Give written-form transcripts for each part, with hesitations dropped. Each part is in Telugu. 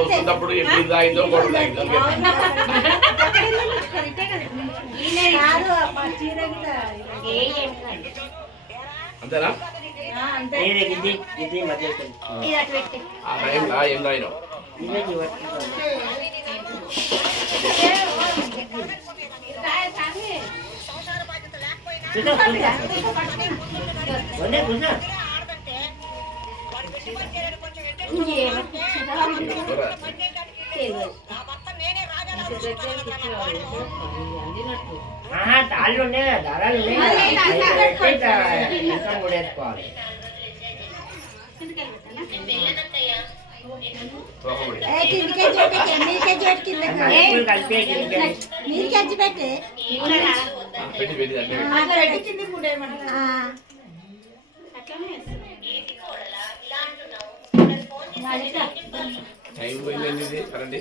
వస్తున్నప్పుడు ఎప్పుడు తాగిందో కూడా అంతేనా ఏం రాయినావు తాళ్ళు ఉండే దారాలు మూడేసుకోవాలి టైం పోయిందండి కరెంట్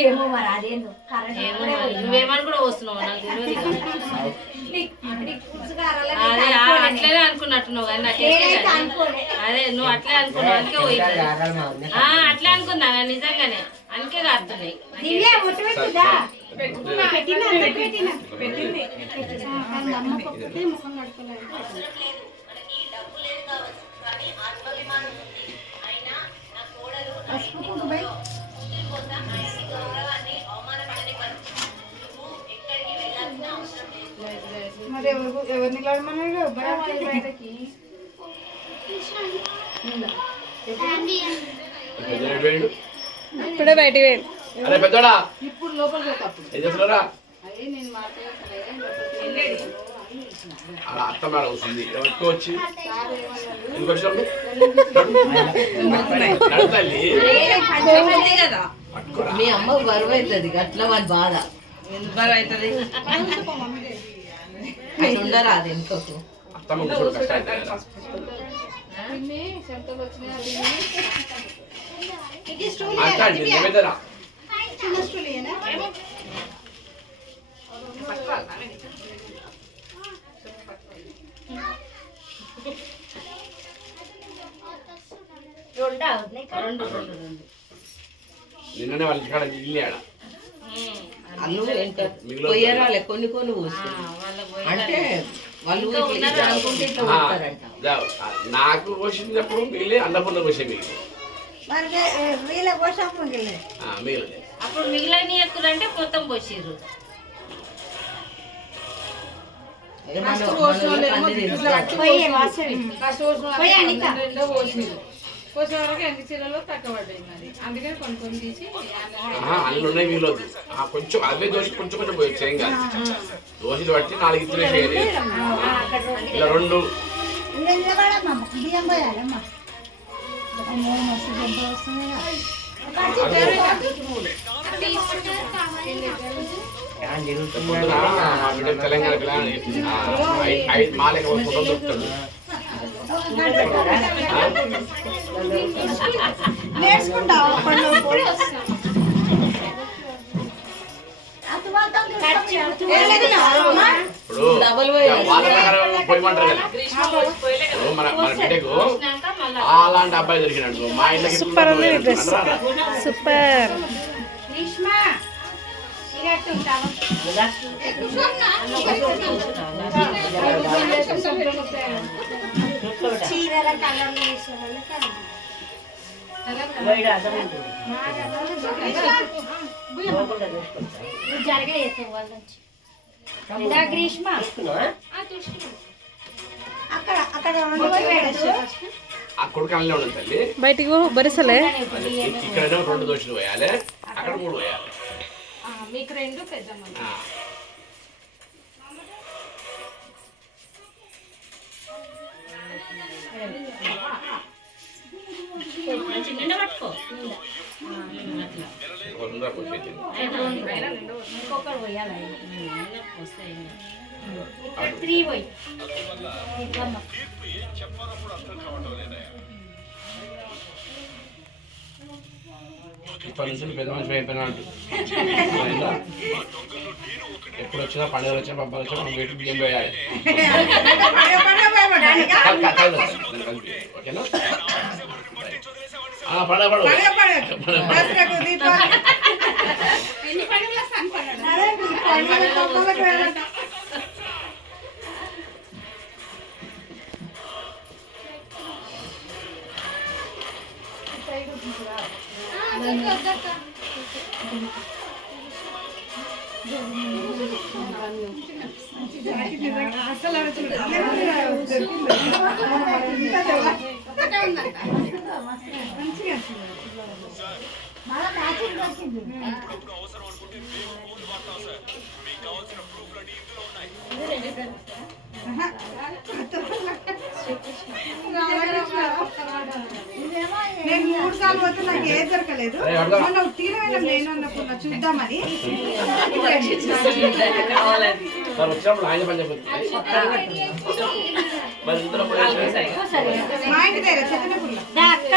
ఏమో మరి అదేందో నువ్వేమని కూడా వస్తున్నావు నాకు అదే అట్లనే అనుకున్నట్టున్నావు కానీ నాకు అదే నువ్వు అట్లే అనుకున్నావు అందుకే పోయింది అట్లే అనుకున్నా నిజంగానే అందుకే కాస్తున్నాయి మరి ఎవరిని గడమన్నాడు బయటకి ఇప్పుడే బయటికి పోయింది. అరే పెద్దోడా ఇప్పుడు లోపలికి అలా అత్త మేడ వస్తుంది ఎక్కువ వచ్చి ఎందుకు వచ్చినప్పుడు మీ అమ్మ బరువు అవుతుంది అట్లా వాళ్ళ బాధ బరువు అవుతుంది ఉండరా అది ఎందుకు అత్తమ్మ కూర్చోడు కష్టం నిన్ననే వాళ్ళ ఇంటికాడ ఇల్లు పోయారాలే కొన్ని కొన్ని అంటే వాళ్ళు నాకు పోసినప్పుడు మిగిలి అన్నపూర్ణ పోసే మిగిలి మిగిలింది అప్పుడు మిగిలిన ఎక్కుదంటే మొత్తం పోసిర్రు పోసిన వరకు ఎంకి చీరలో తక్కువ పడ్డాయి మరి అందుకని కొన్ని కొన్ని తీసి అందులో ఉన్నాయి మిగిలొద్దు కొంచెం అవే దోశ కొంచెం కొంచెం పోయొచ్చు ఏం కాదు దోశలు పట్టి 4 ఇత్తులే చేయాలి ఇలా 2 తెలంగాణ మాలక ఫోటో దొరుకుతాడు పోయమంటారు కదా మన బిడ్డకు అలాంటి అబ్బాయి దొరికినట్టు మా ఇంటికి సూపర్ చీరల కలర్లు గ్రీష్మ అక్కడ కళ్ళే ఉండదు తల్లి బయటికి బరిసలే ఇక్కడ 2 దోశలు పోయాలి అక్కడ 3 పోయాలి మీకు 2 పెద్దమ్మ ఇంకొకరు పోయాలి 3 పోయి ఇప్పటి నుంచి పెద్ద మనిషి అయిపోయినా అంటూ ఎప్పుడు వచ్చినా పండుగలు వచ్చినా పబ్బాలు వచ్చినా మనం వేటు బియ్యం వేయాలి. ఓకేనా? పండుగ పండుగ నేను 3 సార్లు పోతే నాకు ఏది దొరకలేదు. మొన్న ఉట్టిగా నేను అన్నప్పుడు చూద్దామని వచ్చినప్పుడు ఆయన పని చెప్పి మరి ఇందులో మా ఇంటి దగ్గర చదివినప్పుడు అక్క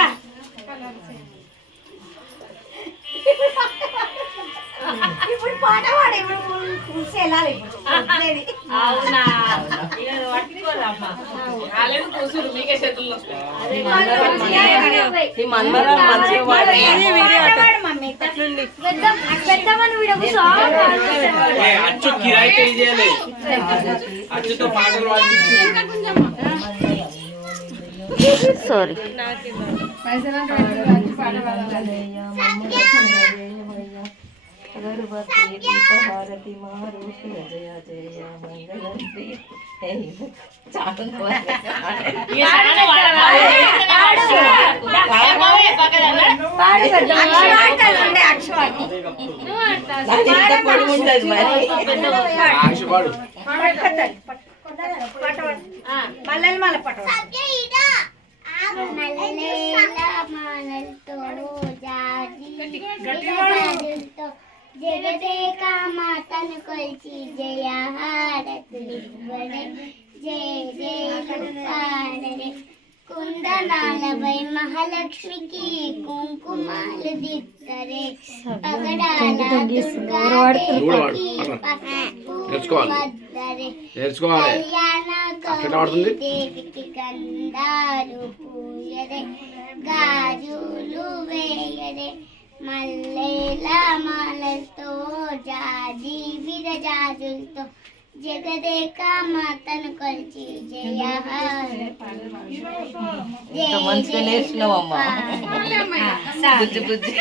ఇప్పుడు పాట పాడే ఇప్పుడు వెళ్ళాలి అవునా ఇక పట్టుకోరమ్మా ఆల్రెడీ కూసురు మీకే చేతుల్లో వస్తాయి అచ్చు కిరాయితో చేయాలి. అచ్చుతో పాటలు సారీ దీపహారతి మారుషి జయ జయ మంగళశ్రీ మల్లెలు మల్ల పట్టు జగదేక మాతను కొలిచి జయ హారతులివ్వడే జయ జయ పాడరే కుందనాలపై మహాలక్ష్మికి కుంకుమాలు దిద్దరే పగడాల దుర్గాదేవికి పసుపు వద్దరే కళ్యాణ గౌరీ దేవికి గంధాలు పూయరే గాజులు వేయరే మల్లెల మాలతో జాజి విరజాజులతో జగదేక మాతను కొలిచి జయ మంచిగా నేర్చుకున్నావమ్మా బుజ్జి బుజ్జి